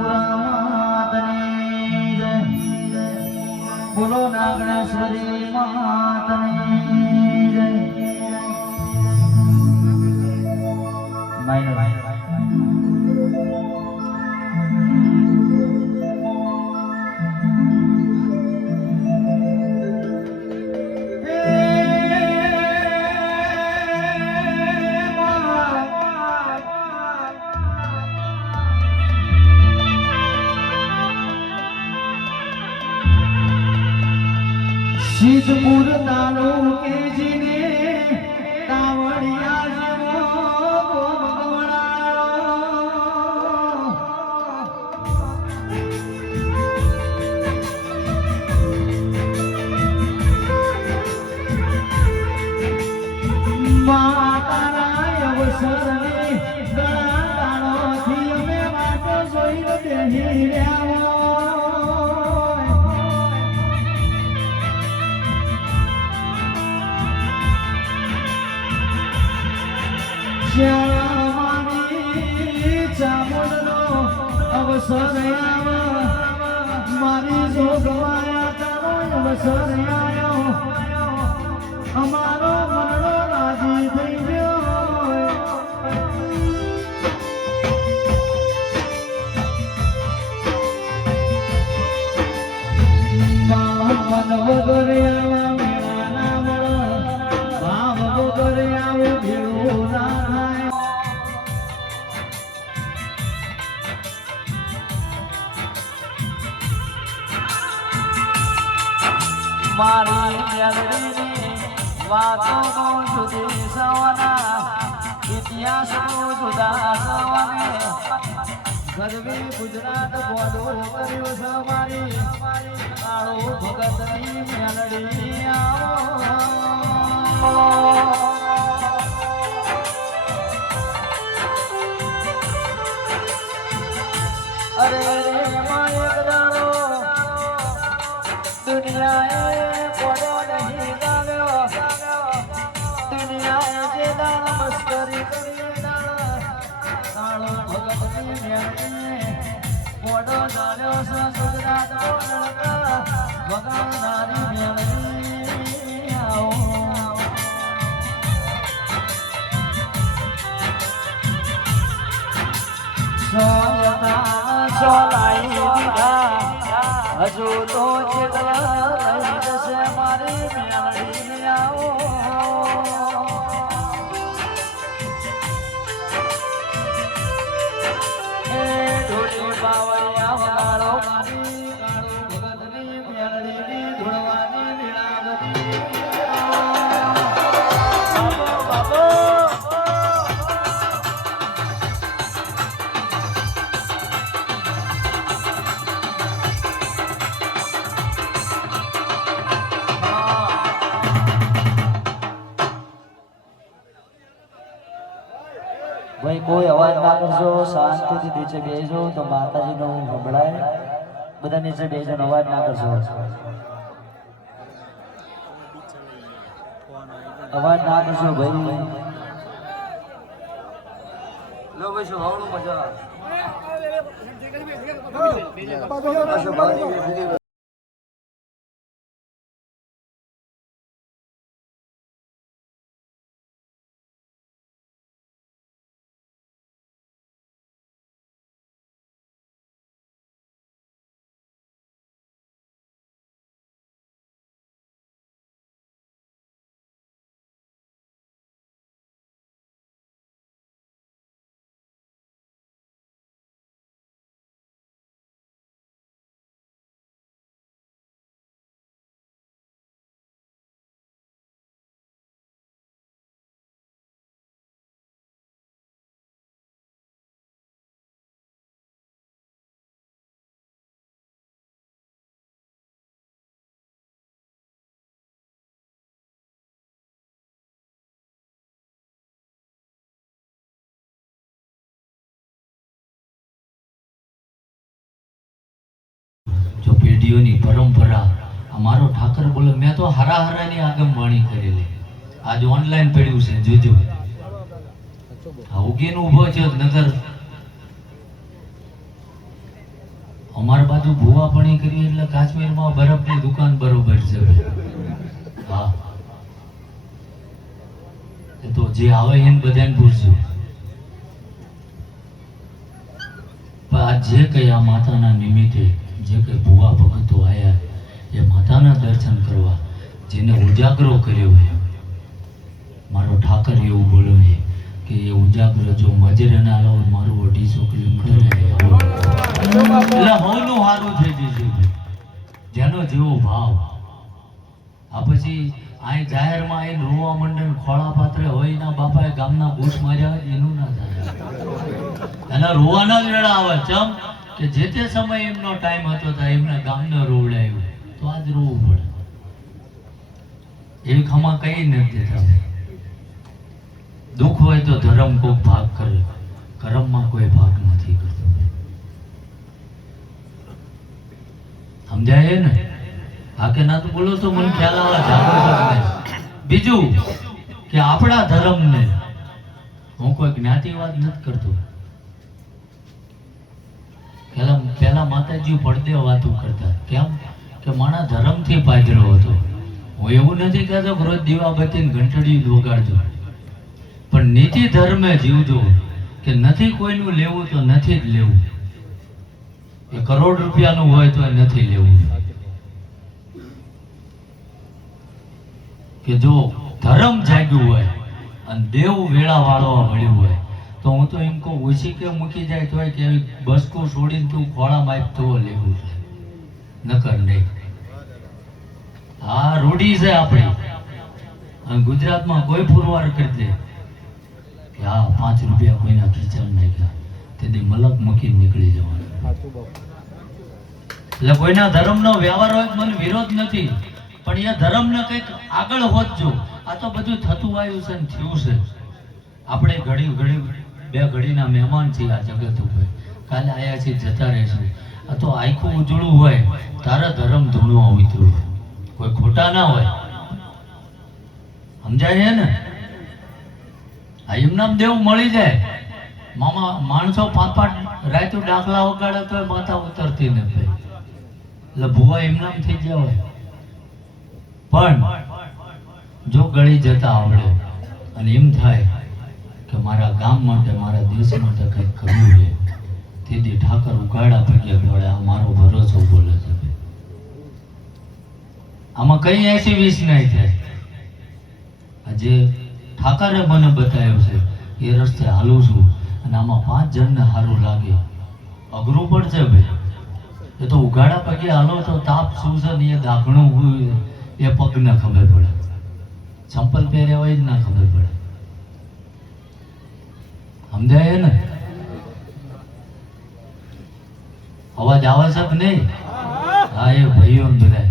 માતની જય બોલો નાગણેશ્વરી માતની જય માઈનર સિદ્ધપુર તાલુકેજીને કાવડિયા જેવો માતાના અવસરને ઘણા દાડોથી અમે વાતો જોઈને બેહી રહ્યા અવસર મારી જોગવાયા તારો અવસર આવ્યો અમારો મનડો રાજી થઈ ગયો મન વગર આવા મેળા ના મળે ભાવ વગર આવું ભેળું ના મારી મેલડીની વાતો કહું સુધી સવાના ઇતિહાસ જુદા સવાને ગરવે ગુજરાત બોડો કર્યો સવારી કાળો ભગતની મેલડી આવો અરે માય દાડો દુનિયાએ કોડો નહીં ગાવ્યો દુનિયાએ જે દાણ મસ્કરી કરી કાળો ભગતની મેળવીને કોડો જાણ્યો છે ગુજરાત વગાડનારી મેળવી આવો સોલાઈ દીધા હજુ તો ચેતવા લઈ જશે મારી મેળવી આવો એ ઢોલી બાવળિયા વગાડો મારી કાળો ભગતની મેળવીની ધૂળવાની વીણાવતી બાબો ભાઈ કોઈ અવાજ ના કરજો શાંતિથી નીચે બેસજો તો માતાજીનો સંભળાય બધા નીચે બેસજો અવાજ ના કરજો અવાજ ના કરજો ભાઈ લો ભાઈ શું આવડું મજા પેઢીઓની પરંપરા અમારો ઠાકર બોલે મેં તો હરા હરાની આગમવાણી કરેલી આજ ઓનલાઈન પડ્યું છે જોજો ઉગીને ઊભો છે નગર અમાર બાજુ ભૂવા પણી કરી એટલે કાશ્મીરમાં બરફની દુકાન બરોબર છે હા એ તો જે આવે એને બધાને પૂછજો પણ આ જે કઈ આ માતાના નિમિત્તે જે કઈ ભૂવા ભગતો આવ્યા એ માતાના દર્શન કરવા જેને ઉજાગરો કર્યો છે મારો ઠાકર એવું બોલો છે કે એ ઉજાગરો જો મજરે ના લો મારું 250 કિલોમીટર એટલે હોનું હારું થઈ જશે જેનો જેવો ભાવ આ પછી આ જાહેરમાં આવીને રોવા મંડળ ખોળા પાત્રે હોય ના બાપાએ ગામના બૂસ માર્યા હોય એનું ના થાય એના રોવાના જ વેળા આવે ચમ કે જે તે સમય એમનો ટાઈમ હતો તો એમના ગામને રોવડાયું તો આજ રોવું પડે એવી ખમા કઈ નથી દેતા દુઃખ હોય તો ધર્મ કોક ભાગ કરે કર્મમાં કોઈ ભાગ નથી કરતો સમજાય ને આ કે ના તો બોલો તો મને ખ્યાલ આવે જાગૃત બીજું કે આપણા ધર્મને હું કોઈ જ્ઞાતિવાદ નથી કરતો પેલા માતાજી પડદે વાતો કરતા કેમ કે માણા ધર્મથી પાદરો હતો હું એવું નથી કહેતો કે રોજ દીવાબત્તી ઘંટડી વગાડજો પણ નીતિ ધર્મે જીવજો કે નથી કોઈનું લેવું તો નથી જ લેવું એ કરોડ રૂપિયાનું હોય તો નથી લેવું કે જો ધર્મ જાગ્યું હોય અને દેવ વેળા વાળવા મળ્યું હોય તો હું તો એમ કહું ઓછી કે મૂકી જાય તો કે બસકો છોડીને તું ખોળા માપ તો લેવું છે નકર નહીં આ રૂઢી છે આપણી અને ગુજરાતમાં કોઈ પુરવાર કરી દે કે હા 5 રૂપિયા કોઈના ખીચામાં નાખ્યા તેથી મલક મૂકીને નીકળી જવાનું એટલે કોઈના ધર્મનો વ્યવહાર હોય મને વિરોધ નથી પણ એ ધર્મને કંઈક આગળ વધજો આ તો બધું થતું આવ્યું છે ને થયું છે આપણે ઘડી બે ઘડીના મહેમાન છીએ આ જગત ઉપર કાલે આયા છીએ જતા રહેશું આ તો આખું ઉજળું હોય તારા ધર્મ ધૂણવા ઉતરું કોઈ ખોટા ના હોય સમજાય ને આ એમનામ દેવું મળી જાય મામા માણસો 5 રાતું દાખલા વગાડે તો માતા ઉતરતી નથી એટલે ભૂવા એમનામ થઈ ગયા હોય પણ જો ગળી જતા આવડે અને એમ થાય કે મારા ગામ માટે મારા દેશ માટે કંઈક કરવું છે તેથી ઠાકર ઉગાડા પગ્યા પડે આ મારો ભરોસો બોલે છે આમાં કઈ 80-20 નહીં થાય આજે ઠાકરે મને બતાવ્યો છે એ રસ્તે હાલું છું અને આમાં 5 જણને સારું લાગે અઘરું પડશે ભાઈ એ તો ઉગાડા પગે હાલો તો તાપ શું છે ને એ દાખણું હોય એ પગને ખબર પડે ચંપલ પહેર્યા હોય જ ના ખબર પડે સમજાય ને અવાજ આવે છે કે નહીં હા એ ભાઈઓ બધા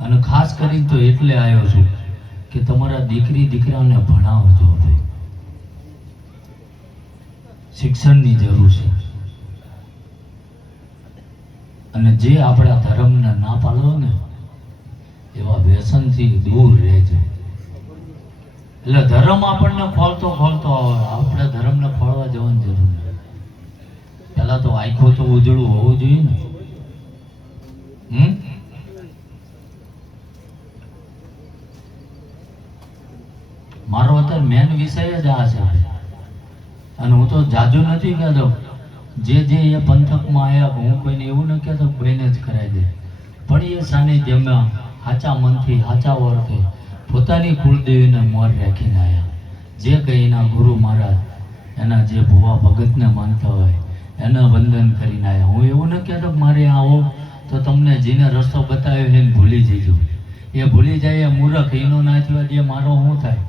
અને ખાસ કરીને તો એટલે આવ્યો છું કે તમારા દીકરી દીકરાને ભણાવજો ભાઈ શિક્ષણની જરૂર છે અને જે આપણા ધર્મને ના પાળો ને એવા વ્યસનથી દૂર રહેજો એટલે ધર્મ આપણને ખોલતો આપણે ધર્મને ખોલવા જવાની જરૂર નથી પહેલા તો આખો તો ઉજળું હોવું જોઈએ ને મારો અત્યારે મેન વિષય જ આ છે અને હું તો જાજુ નથી કહેતો જે એ પંથકમાં આવ્યા હું કોઈને એવું ન કહેતો કોઈને જ કરાવી દે પણ એ સાનિધ્યમાં સાચા મનથી સાચા વર્તે પોતાની કુળદેવીને મોર રાખીને આવ્યા જે કંઈ એના ગુરુ મહારાજ એના જે ભુવા ભગતને માનતા હોય એને વંદન કરીને આવ્યા હું એવું ન કહેતો મારે આવો તો તમને જેને રસ્તો બતાવ્યો એને ભૂલી જજો એ ભૂલી જાય એ મૂર્ખ એનો ના થવા દે મારો શું થાય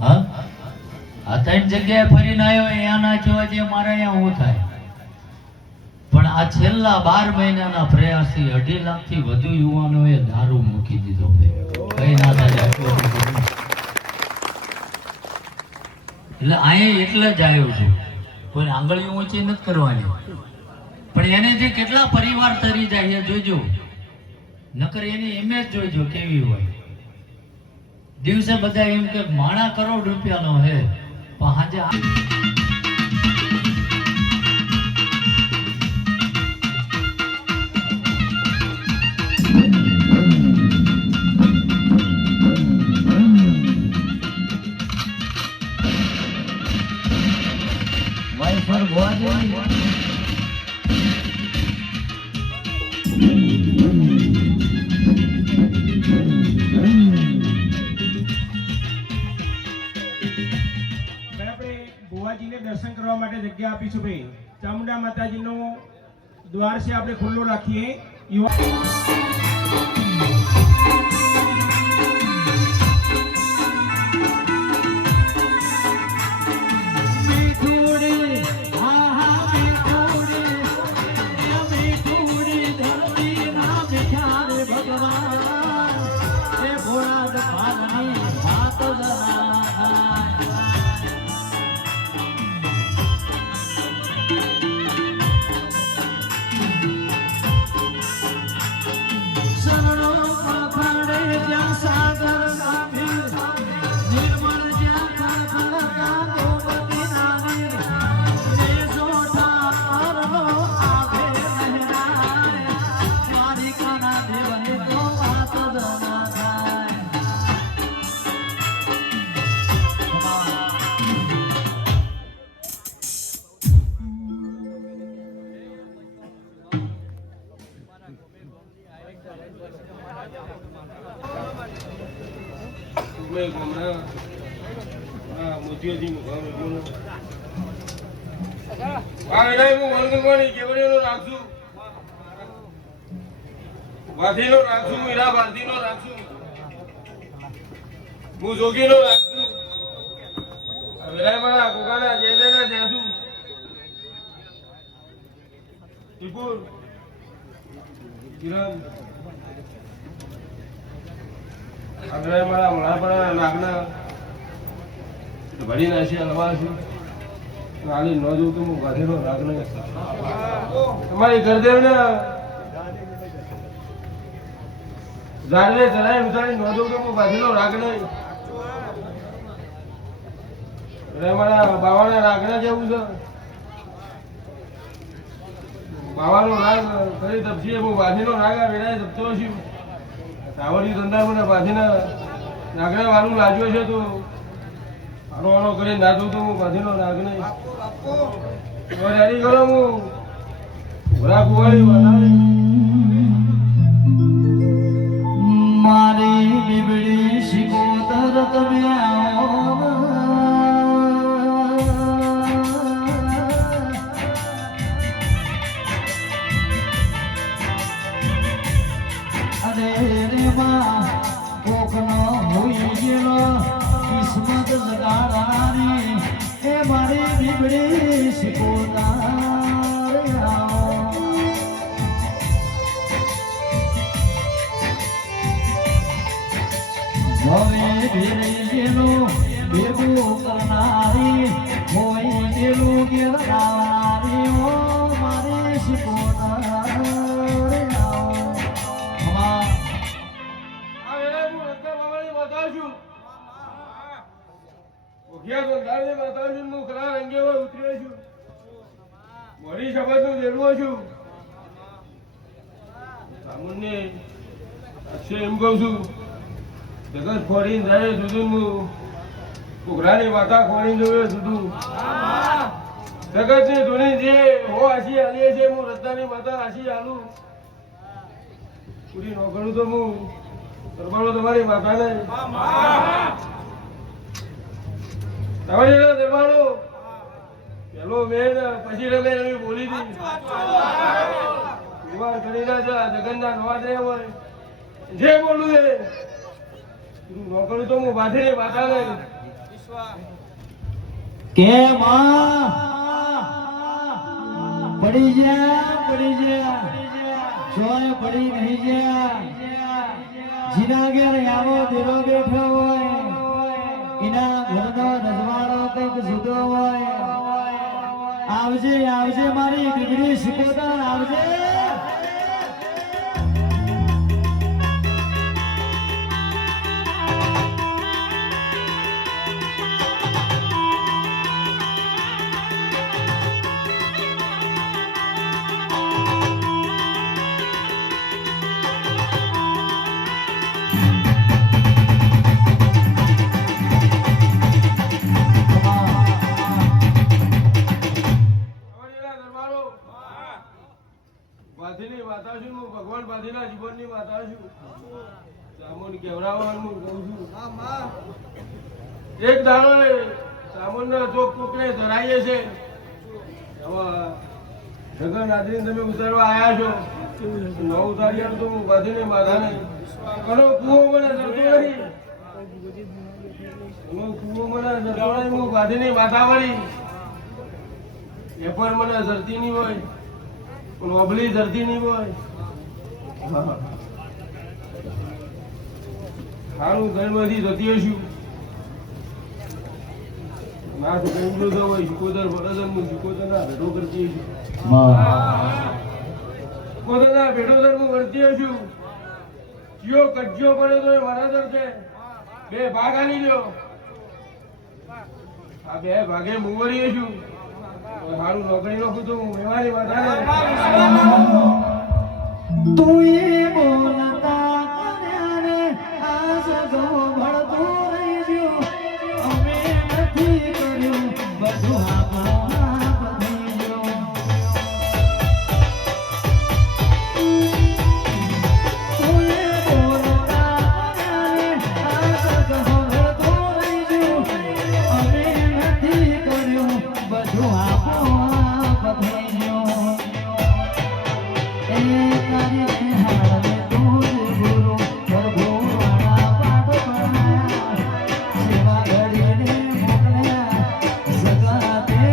હા આ 3 જગ્યાએ ફરીને આવ્યો અહીંયા ના થવા દે મારે અહીંયા શું થાય પણ આ છેલ્લા 12 મહિનાના પ્રયાસથી 2.5 લાખથી વધુ યુવાનોએ દારૂ મૂકી દીધો કઈ ના થાય એટલે અહીંયા એટલે જ આવ્યો છું કોઈ આંગળીઓ ઊંચી નથી કરવાની પણ એને જે કેટલા પરિવાર તરી જાય એ જોજો નકર એની ઇમેજ જોજો કેવી હોય દિવસે બધા એમ કે માણા કરોડ રૂપિયાનો હે પણ આજે વાઈફર ભુવાજી આપણે ભુવાજીને દર્શન કરવા માટે જગ્યા આપીશું ભાઈ. ચામુંડા માતાજીનો દ્વાર છે, આપણે ખુલ્લો રાખીએ. વાધીનો રાખશું, હીરા બાંધીનો રાખશું, હું જોગીનો રાખશું, વિરાયમાના કોકાના જયદેના જાદુ ત્રિપુર કિરણ વિરાયમાના મણાપણા નાગના ભરી નાખી હલવાશું આલી ન જોઉં તો હું વાધીનો રાગ નહીં. તમારી ગરદેવને જાડવે જલાય ઉતારી નોંધો કે હું બાજુનો રાગ નહીં. મારા બાવાના રાગના જેવું છે. બાવાનો રાગ કરી તપસી હું બાજીનો રાગ આ વેળાએ તપતો છું. સાવડી ધંધા મને બાજીના રાગના વાળું લાગ્યો છે તો આનો આનો કરી નાચું તો હું બાજીનો રાગ નહીં. રેડી કરો હું ઘોડા કુવાડી બનાવી મારી બીબડી શિકોતર તમે આવો અરે રે માં કોકનો હોઈ ગયેલો કિસ્મત જગાડાની એ મારી બીબડી શિકોતર આવો હવે ભેરેલું ભેગું કરનારી હોય ગયેલું ગેરનારી ઓ મારે એમ કહું છું જગત ફોડીને જાય જુદું હું ઉઘરાની માતા ખોડીને જોયું જુદું જગત ની ધૂની જે હો આશી હાલીએ છે હું રસ્તાની માતા આશી હાલું પૂરી નોકરું તો હું દરબારો તમારી માતા ને તમારી દરબારો પેલો મેં પછી રમે એવી બોલી હતી વ્યવહાર કરી ના જગન્નાથ નવા દે હોય જે બોલું એ નોકરી તો હું બાંધીને માતા ને કે માં પડી જા જોય પડી નહીં જા જીના ઘેર આવો દેરો બેઠો હોય એના ઘરનો રજવાડો કંઈક જુદો હોય આવજે આવજે મારી બીબડી શિકોતર આવજે માતા છું, હું ભગવાન બાંધીના જીવનની માતા છું. સામોને કહેવડાવવાનું હું કહું છું. એક દાડો એ સામોને ચોક કોકને ધરાઈએ છે. હવે જગન આદરીને તમે ઉતારવા આવ્યા છો. ન ઉતારી તો હું બાંધીને માતાને ઘણો કૂવો મને જતો નથી. ઘણો કૂવો મને જતો નથી. હું બાંધીને માથા વળી એ પણ મને ધરતી નહીં હોય, પણ ઓબલી ધરતી નહીં હોય. સારું ઘરમાંથી જતી હશું. ના તો કઈ બધો હોય શિકોતર બરોદર હું શિકોતરના ભેટો કરતી હશું. શિકોતરના ભેટો દર હું કરતી હશું. કયો કજ્જો પડે તો એ મારા દર છે. બે ભાગ આલી લ્યો. આ બે ભાગે મુંગળી હશું. સારું નોકરી નો તો હું મેવાની માતાને તું એ બોલતા કર્યા રે આ સગો ભળતો રહી ગયો. અમે નથી કર્યું બધું આપણા બની ગયો. તું એ બોલતા કર્યા રે આ સગો ભળતો રહી ગયો. અમે નથી કર્યું બધું આપણા બની ગયો. એ તારી હારે તું ગુરુ પ્રભુ વાળા પાઠ ભણાયા. સેવા ઘડીને મોકલ્યા સગાતે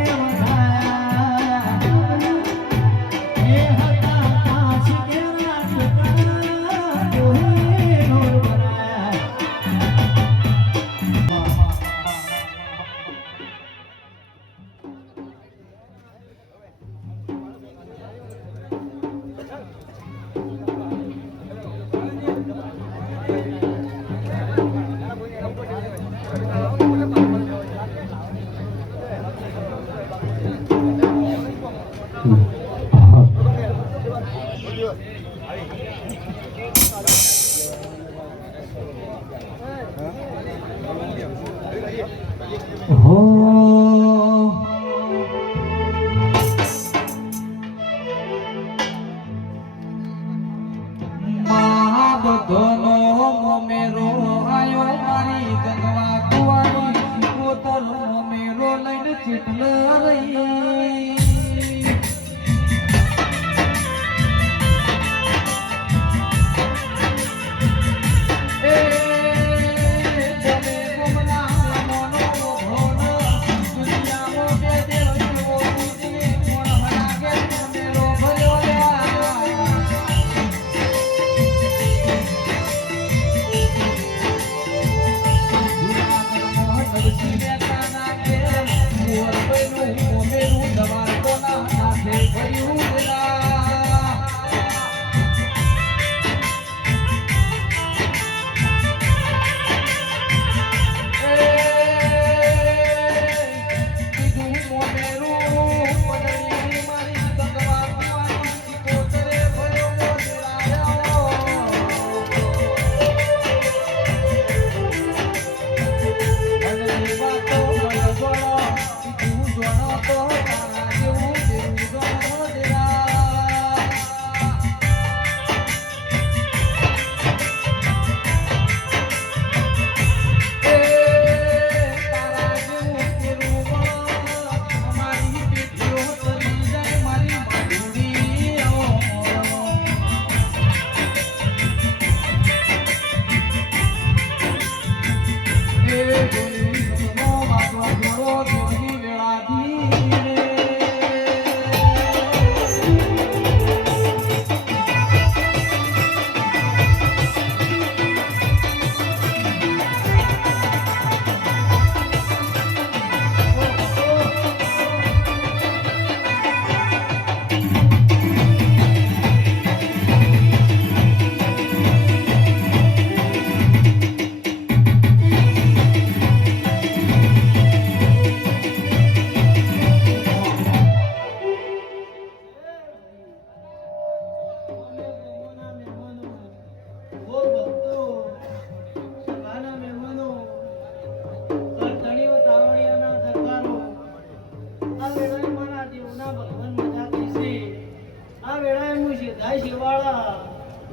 સીધા શિવાળા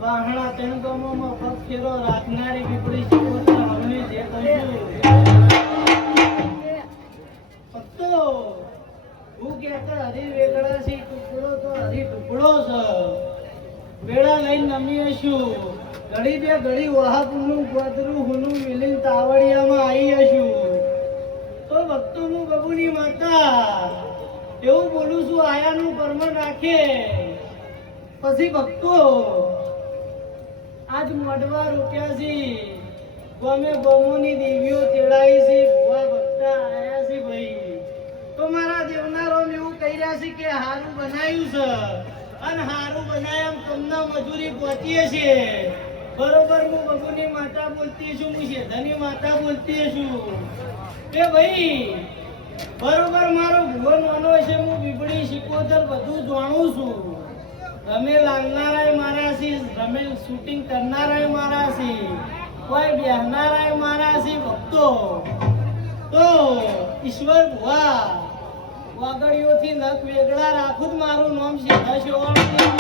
વાહણા ત્રણ ગામોમાં પગ ફેરો રાખનારી પીપળી શિકોતર હમણી જે કહ્યું ભક્તો હું કહેતા હરી વેગળા છે ટુકડો તો હરી ટુકડો છે વેળા લઈને નમીએ છું ઘડી બે ઘડી વહાપનું ગોદરું હુનું મિલીન તાવડિયામાં આવી હશું તો ભક્તો હું બબુની માતા એવું બોલું છું આયાનું કર્મ રાખે પછી ભક્તો આજ મોઢવા રૂપિયા છે ગમે ગમોની દેવીઓ તેડાઈ છે ભુવા ભક્તા આયા છે ભાઈ તો મારા દેવનારો એવું કહી રહ્યા છે કે હારું બનાવ્યું છે અને હારું બનાવ્યા તમને મજૂરી પહોંચીએ છે બરોબર હું બબુની માતા બોલતી છું હું શેધાની માતા બોલતી છું કે ભાઈ બરોબર મારો ભુવો નાનો છે હું બીબડી શિકોતર બધું જાણું છું રમે લાગનારાય મારા છે રમે શૂટિંગ કરનારાય મારા છે કોઈ બેહનારાય મારા છે ભક્તો તો ઈશ્વર ભુવા વાગડીઓથી નખ વેગળા રાખું જ મારું નામ સીધા શેવાળું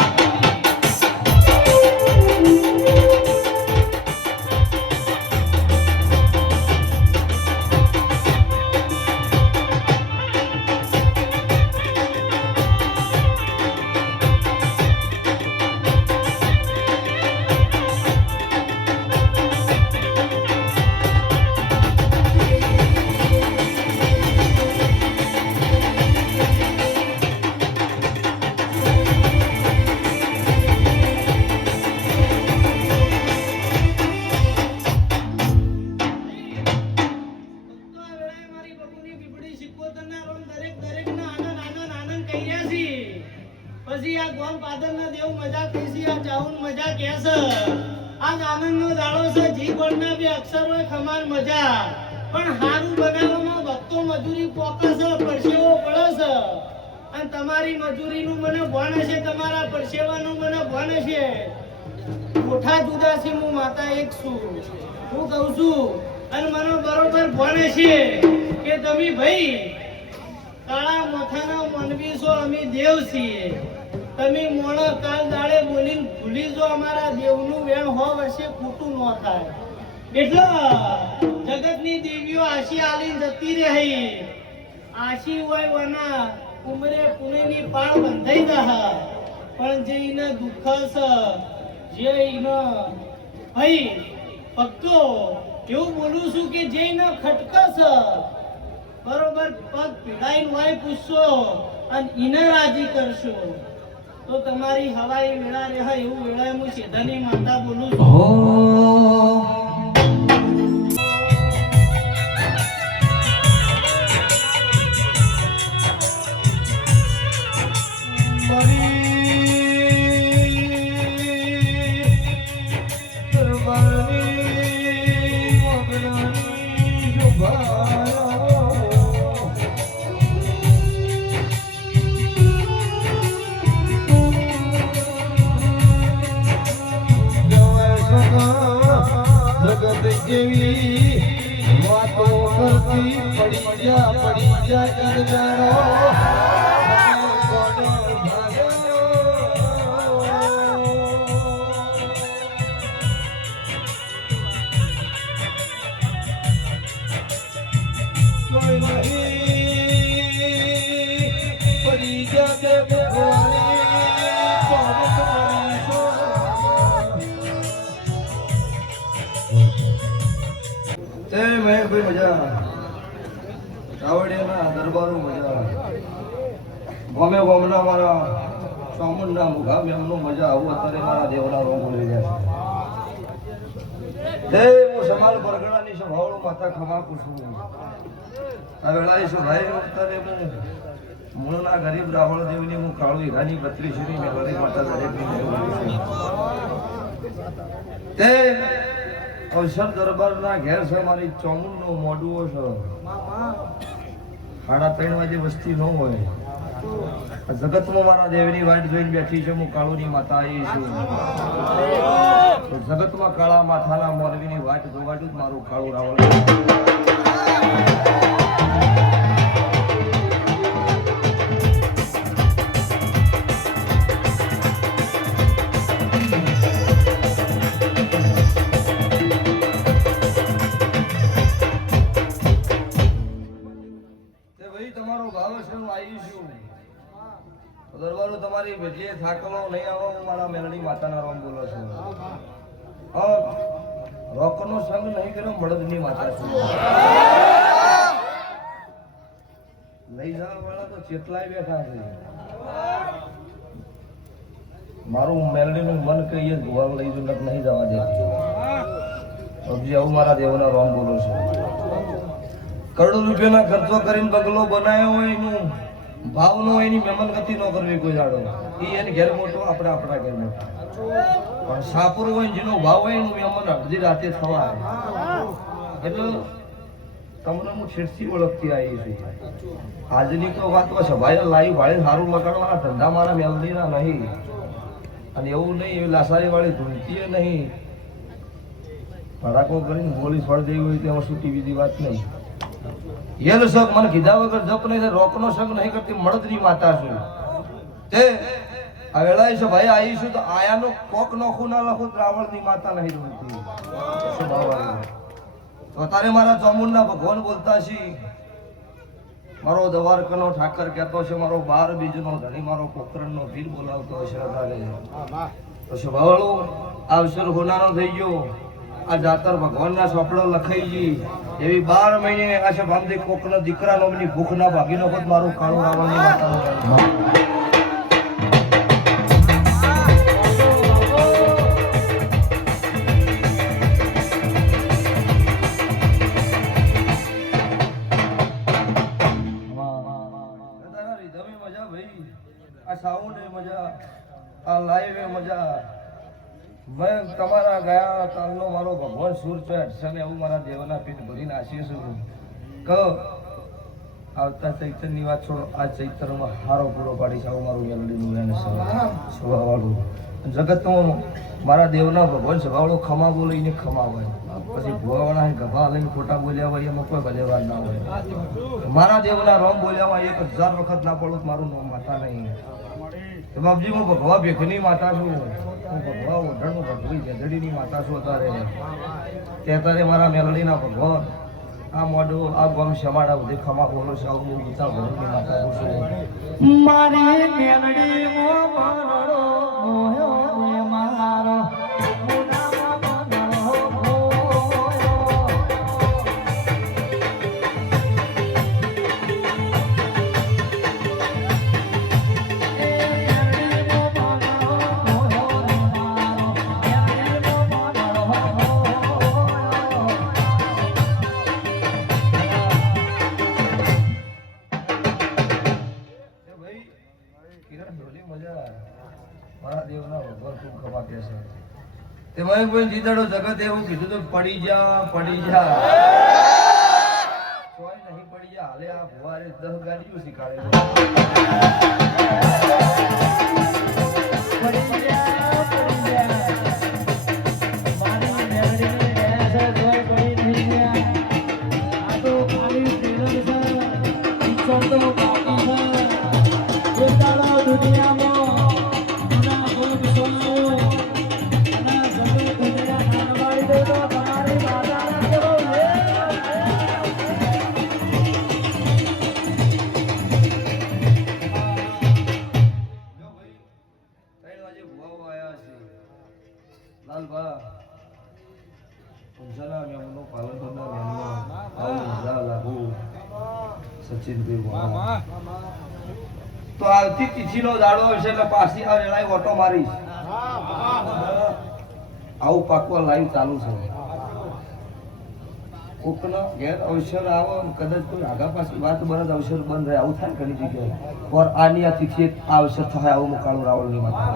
પછી આ ગોમ પાદરના દેવ મજા કહીશી આ ચાઉન મજા કહેશે આજ આનંદનો દાડો છે જી ગોળના બે અક્ષર હોય ખમાર મજા પણ હારું બનાવવામાં ભક્તો મજૂરી પોકે છે પરસેવો પડે છે અને તમારી મજૂરીનું મને ભાન છે તમારા પરસેવાનું મને ભાન છે મોઠા જુદાસી હું માતા એક છું હું કહું છું અને મને બરોબર ભાન છે કે તમે ભાઈ કાળા મથાના મનવી છો અમે દેવ છીએ તમે મોણો કાલ દાડે બોલીને ભૂલી જો અમારા દેવનું વેણ હો વર્ષે ખોટું ન થાય એટલે જગતની દેવીઓ આશી આલીને જતી રહી આશી હોય વના ઉમરે પુણેની પાળ બંધાઈ દા પણ જે એને દુઃખ છે જે એને ભાઈ ભક્તો એવું બોલું છું કે જે એને ખટકસ બરોબર પગ પીડાઈને હોય પૂછશો અને એને રાજી કરશો તો તમારી હવાઈ વેળા રહે એવું વેળાએ હું શેધાની માતા બોલું છું જેવી વાતો કરતી પડી જા કરનારો પડી જા મજા કાવડિયાના દરબારો મજા ગમે ગમના મારા સામુંડના મુખા એમનું મજા આવું અત્યારે મારા દેવના રોગ બોલી જાય દેવ હું સમાલ પરગણાની સભાવડું માતા ખમા પૂછું આ વેળાએ શું ભાઈ અત્યારે હું મૂળના ગરીબ રાવળ દેવની હું કાળુ હીરાની બત્રીસની મેળવી માતા દરેકની તે અવસર દરબારના ઘેર છે મારી ચોમુંડનો મોઢુઓ છે 3:30 વાગે વસ્તી ન હોય જગતમાં મારા દેવની વાટ જોઈને બેઠી છે હું કાળુની માતા આવી છું જગતમાં કાળા માથાના મોરબીની વાટ જોવાડું જ મારું કાળું રાવળ દરબારો તમારી જે થાકલો નહીં આવો હું મારા મેલડી માતાના રોમ બોલો છું રોકનો સંગ નહીં કર્યો મળદની માતા છું લઈ જવા વાળા તો ચેટલાય બેઠા છે મારું મેલડીનું મન કહીએ ગોળ લઈ જવું નહીં જવા દેતી અબજી આવું મારા દેવના રોમ બોલો છું કરોડો રૂપિયાના ખર્ચો કરીને બગલો બનાવ્યો હોય એનું ભાવનો એની મહેમાન ગતિ ન કરવી કોઈ જાડો એને ઘેર મોટો આપણે આપણા ઘેર મોટો પણ સાપુર હોય જેનો ભાવ હોય એનું મહેમાન અડધી રાતે થવા એટલે તમને હું છેડથી ઓળખતી આવી છું આજની તો વાત તો સભાઈ લાવી ભાડે સારું લગાડવાના ધંધા મારા મેલડીના નહીં અને એવું નહીં એવી લાસારી વાળી ધૂળતી નહીં ભડાકો કરીને ગોળી છોડ દેવી હોય તેમાં શું ટીવી વાત નહીં એનો શક મને કીધા વગર જપ નહીં રોકનો શક નહીં કરતી મળદની માતા છું તે આ વેળાએ છે ભાઈ આવીશું તો આયાનો કોક નોખું ના લખું રાવણની માતા નહીં બોલતી તો તારે મારા ચામુંડના ભગવાન બોલતા છી મારો દવારકનો ઠાકર કહેતો છે મારો 12 બીજનો ધણી મારો પોખરણનો વીર બોલાવતો હશે તારે તો સ્વભાવળો અવસર હોનારો થઈ ગયો આ જાતર ભગવાનના સોપડો લખાઈ ગઈ એવી 12 મહિને આ છે ભામદી કોકનો દીકરાનો એમની ભૂખ ના ભાગીનો પદ મારું કાળું રાવણની માતાનું મજા ભાઈ આ સાઉન્ડ મજા આ લાઈવ મજા મેં તમારા ગયા કાલનો મારો ભગવાન સુર છે અડસને એવું મારા દેવના પીઠ ભરીને આશીષ છું કહો આવતા ચૈતરની વાત છોડો આ ચૈતરમાં હારો પૂરો પાડીશ આવું મારું મેલડીનું વેન સ્વભાવવાળું જગતમાં મારા દેવના ભગવાન સ્વભાવળો ખમા બોલીને ખમા હોય પછી ભુવાવાળા ગભા લઈને ખોટા બોલ્યા હોય એમાં કોઈ ભલે વાત ના હોય મારા દેવના રોમ બોલ્યા હોય 1000 વખત ના પડું મારું નામ માતા નહીં બાપજી હું ભગવા ભેખની માતા છું હું ભગવા ઓઢણનું ભગવી ગધડીની માતા છું ત્યારે મારા મેલડીના ભગવાન આ મોઢું આ ગમ શમાડા ઉદે ખમા બોલો છે આવું બહુ ગીતા ભગવની માતા છું મારી મેલડી મો મારો મોયો ને મારો મારા દેવના ભગવાન ખૂબ ખમા કહે છે તેમાં કોઈ જીતાડો જગત એવું કીધું તો પડી જા કોઈ નહીં પડી જા હાલે આ ભુવારે 10 ગાડીઓ શીખાડે લાલબા ઉંજાના મેમનો પાલનપુરના મેમનો આવું લાગુ સચિનભાઈ તો આવતી તિથિનો દાડો હશે એટલે પાછી આ વેળાએ ઓટો મારીશ આવું પાકવા લાઈવ ચાલુ છે કોકનો ઘેર અવસર આવો કદાચ કોઈ આગા પાછી વાત બરદ અવસર બંધ રહે આવું થાય ઘણી જગ્યાએ ઓર આની આ તિથિ આ અવસર થાય આવું મુકાળું રાવણની માતા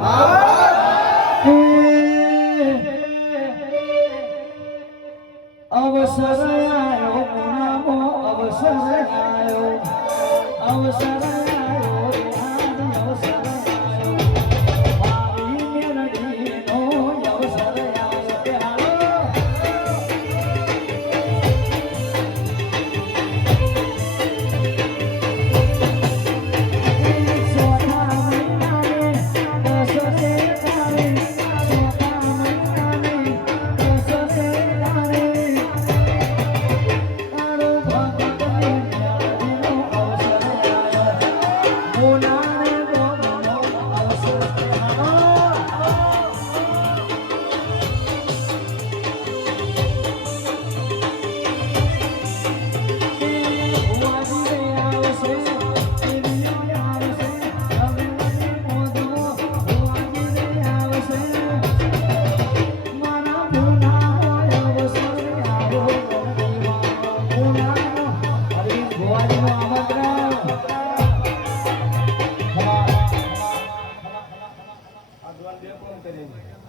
અવસર આયો નામો અવસર આયો અવસર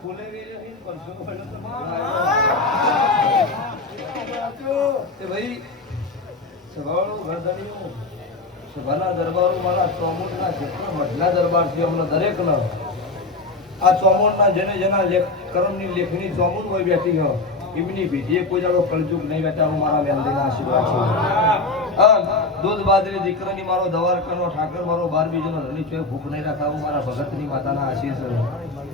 ફૂલે ગઈ રહી પરસો પડ્યો તો તે ભાઈ સભાવાળું ગરદણીઓ સભાના દરબારો મારા ચોમુંડના જેટલા મઢના દરબાર છે અમને દરેકનો આ ચોમુંડના જેને જેના કરમની લેખની ચોમુંડ હોય બેઠી હોય એમની ભીડીએ કોઈ જાડો કળજુગ નહીં બેઠા હું મારા વેલદીના આશીર્વાદ છે હા દૂધ બાદરી દીકરાની મારો દવારકાનો ઠાકર મારો બાર બીજોનો રણી ચોય ભૂખ નહીં રાખાવું મારા ભગતની માતાના આશીર્વાદ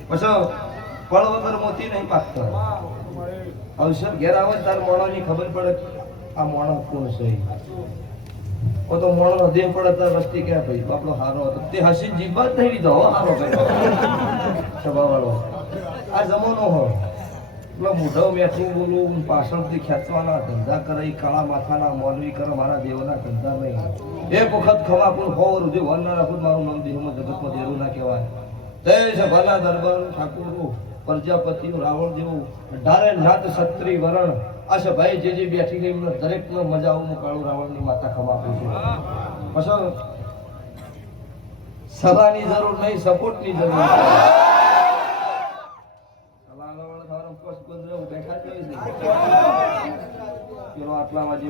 પછી ફળ વગર મોતી નહીં પાકતો અવસર ઘેર આવે તાર મોણાની ખબર પડે આ મોણો કોણ છે ઓ તો મોણો હૃદય પડે તાર વસ્તી ક્યાં ભાઈ બાપડો હારો હતો તે હસી જીભ જ નહીં લીધો હો હારો ભાઈ સ્વભાવવાળો આ જમાનો હોય પેલો મોઢો મેઠું બોલું પાછળથી ખેંચવાના ધંધા કરે કાળા માથાના મોલવી કરે મારા દેવના ધંધા નહીં એક વખત ખમા પણ હો રૂજે વન ના રાખું મારું નામ દેહમાં જગતમાં દેરું ના કહેવાય તે સભાના દરબાર ઠાકુરો પ્રજાપતિઓ રાવણ જેવું ડારે નાથ ક્ષત્રિ વરણ આ સભાઈ જે બેઠી ગઈ એમને દરેકનો મજા આવું કાળું રાવણની માતા ખમા આપું છું પછી સભાની જરૂર નહીં સપોર્ટની જરૂર આટલા વાગે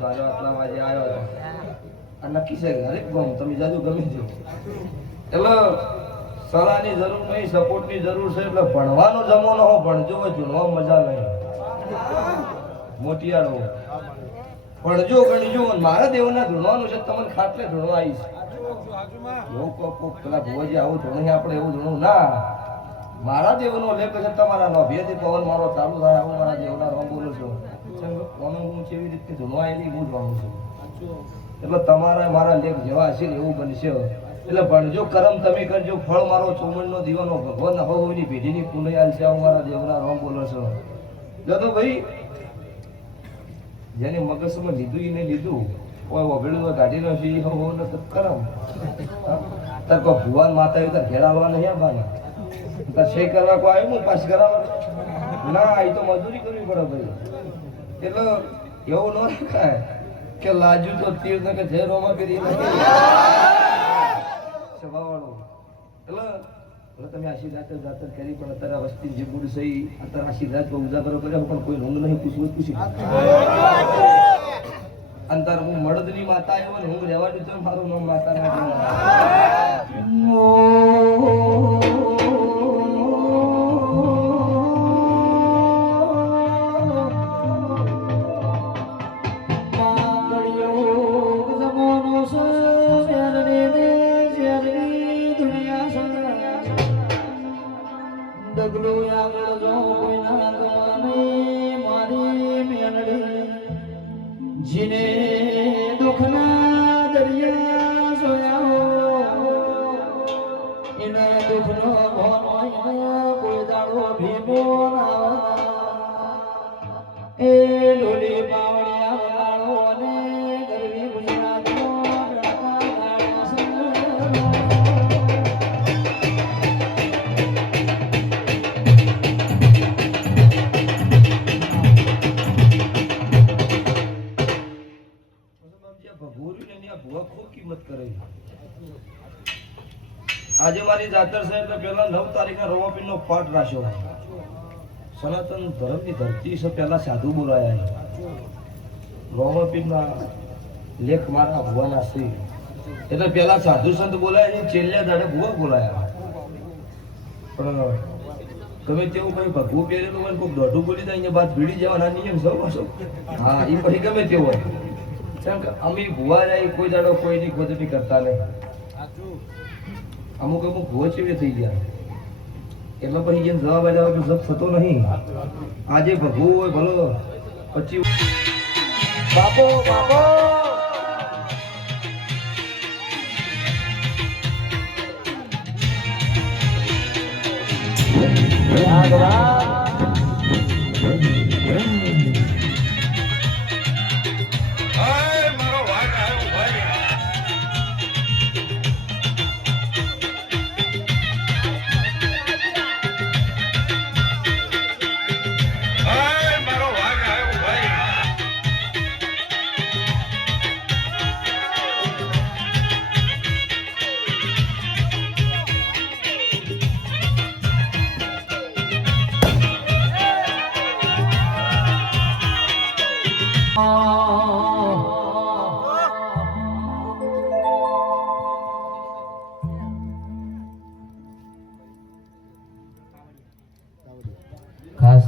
આટલા વાગે આવ્યો આ નક્કી છે હરેક ગમ તમે જાજુ ગમે છે એટલે સલાહની જરૂર નહીં સપોર્ટની જરૂર છે એટલે ભણવાનો જમાનો હો ભણજો હોય જૂનવા મજા નહીં મોટિયાળો ભણજો ગણજો મારા દેવના ધૂણવાનું છે તમને ખાટલે ધૂણવા આવીશ એવું કોક પેલા ભુવાજી આવું ધૂણું આપણે એવું ધૂણું ના મારા દેવનો લેખ છે તમારા નભેથી પવન મારો ચાલુ થાય આવું મારા દેવના રોમ બોલું છું હું કેવી રીતે ધૂણવા એની હું જ વાળું છું એટલે તમારા મારા લેખ જેવા હશે ને એવું બનશે એટલે ભણજો કરમ તમે કરજો ફળ મારો ચોમણનો દીવાનો ભગવાન હોની પેઢીની પુનયાલ છે હું મારા દેવના રોમ બોલો છો જો તો ભાઈ જેને મગજમાં લીધું એને લીધું કોઈ વભેડું કાઢી નો છે હો ને કરમ તાર કોઈ ભુવાન માતા તાર ઘેર આવવા નહીં આવવાના તાર સહી કરવા કોઈ આવ્યું હું પાસ કરાવવા ના એ તો મજૂરી કરવી પડે ભાઈ એટલે એવું ન રખાય કે લાજુ તો તીર ને કે જય રોમા કરી સ્વભાવવાળો એટલે તમે આશીર્વાદ જાતર કરી પણ અત્યારે વસ્તી જે ગુડ સહી અત્યારે આશીર્વાદ ઉજાગરો કર્યો પણ કોઈ રંગ નહીં પૂછવું પૂછી અંતર હું મળદની માતા આવ્યો ને હું રહેવા દીધો મારું નામ માતા ના જીને દુઃખના દરિયા જોયા એના દુઃખનો કોઈ દાડો ભીમો એ ડોલી બાવળિયા અને ગરવી ગુજરાતનો આજે મારી જાતર છે એટલે પેલા 9 તારીખે રોમાપીર નો પાઠ રાખ્યો સનાતન ધર્મની ધરતી છે પેલા સાધુ બોલાયા રોમાપીર ના લેખ મારા ભુવાના શ્રી એટલે પેલા સાધુ સંત બોલાયા છે છેલ્લે દાડે ભુવા બોલાયા પણ ગમે તેવું કઈ ભગવું પહેરેલું હોય કોઈ દોઢું બોલી જાય અહીંયા બાદ ભીડી જવાના નિયમ સૌ હા એ પછી ગમે તેવું હોય કેમ કે અમે ભુવા જાય કોઈ દાડો કોઈની ખોદટી કરતા નહીં અમુક ભુવા ચેવી થઈ ગયા એટલે પછી જેમ જવાબ આવ્યા તો જપ થતો નહીં આજે ભગવું હોય ભલો પછી બાપો બાપો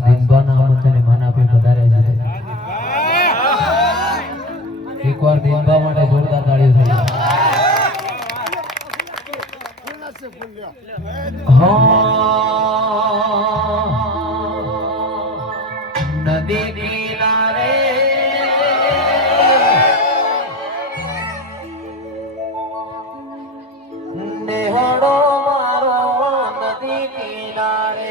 દિનબાના આમંત્રણને માન આપી પધાર્યા છે. એકવાર દિનબા માટે જોરદાર તાળીઓ થઈ જાય. નદી કિનારે નેહડો મારો નદી કિનારે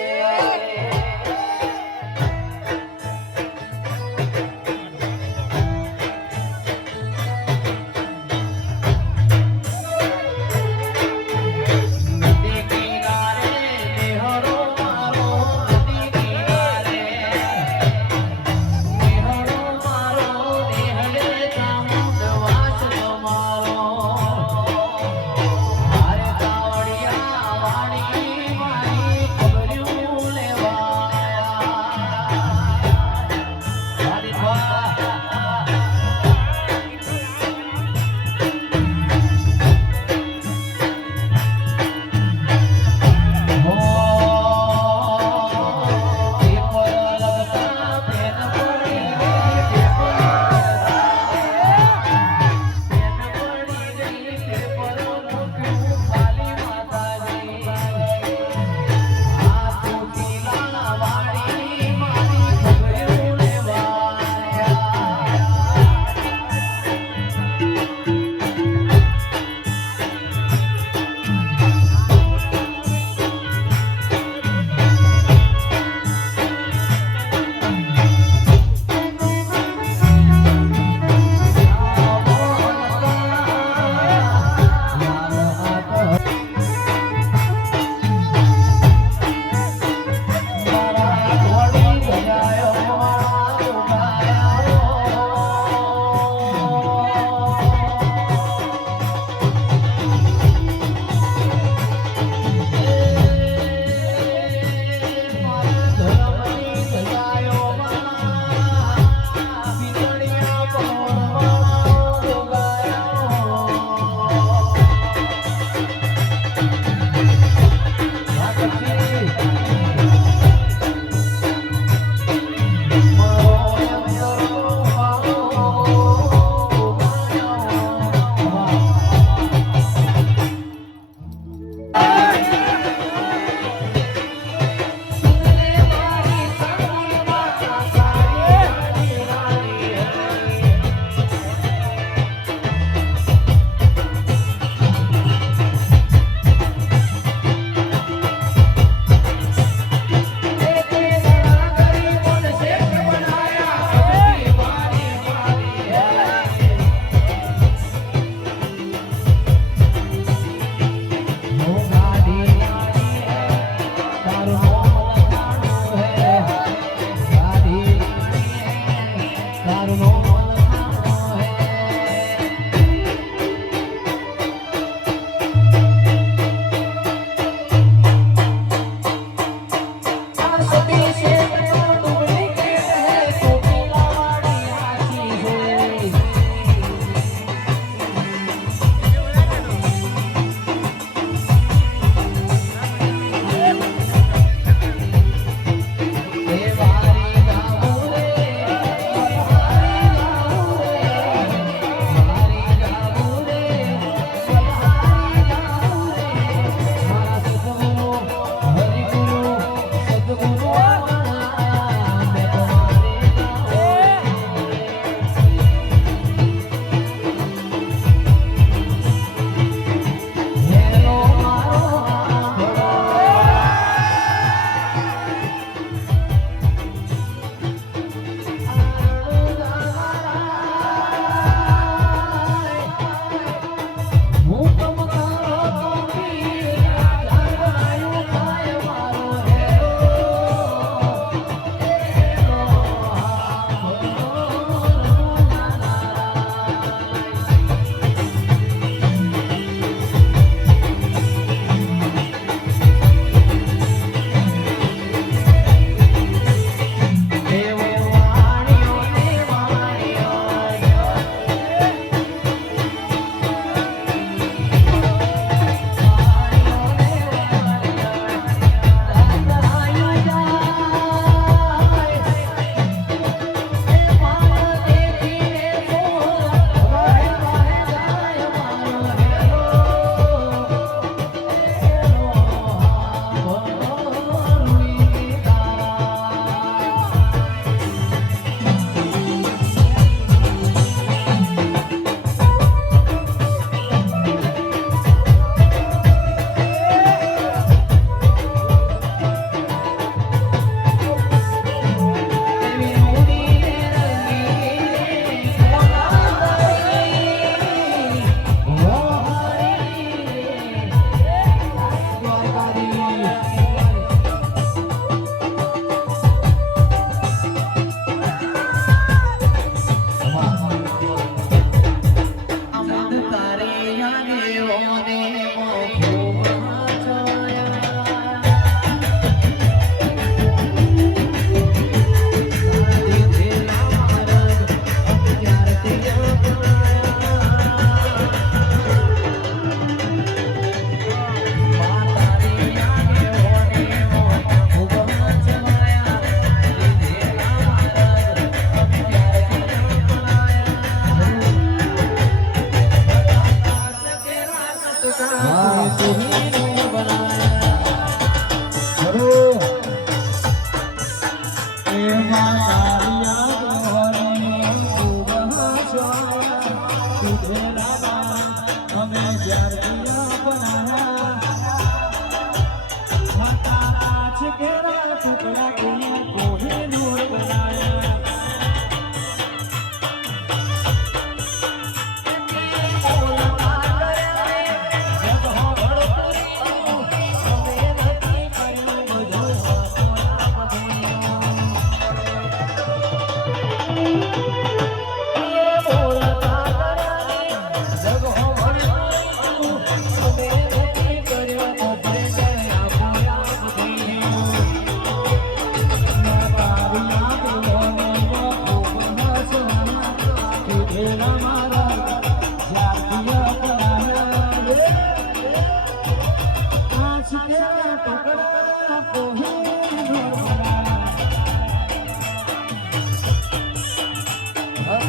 કેવા ટુકડા કોહિનૂર બનાયા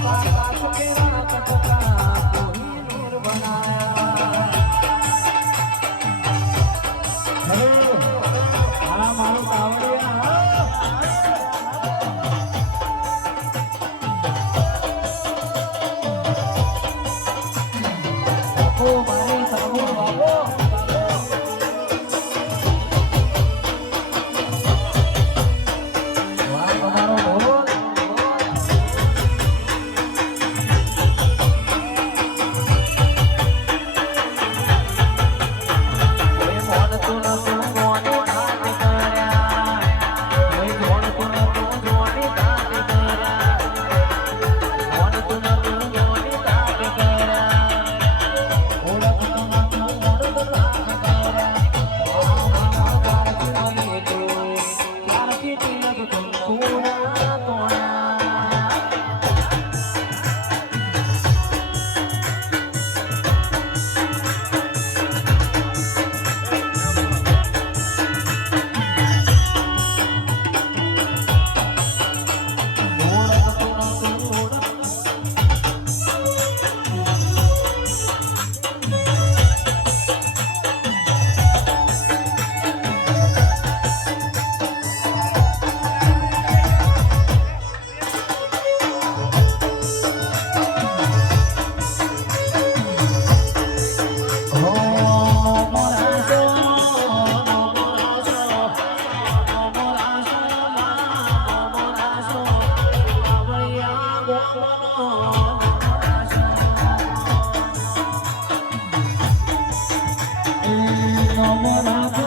કાચ કેવા ટુકડા કોહિનૂર બનાયા આ મારું કાવડિયા ઓ મારી સામુ બાબો વાહ તમારો બોલ કોઈ મોનતું નતું મોની ધાત કર્યા કોઈ મોનતું નતું મોની ધાત કર્યા મોનતું નતું મોની ધાત કર્યા No more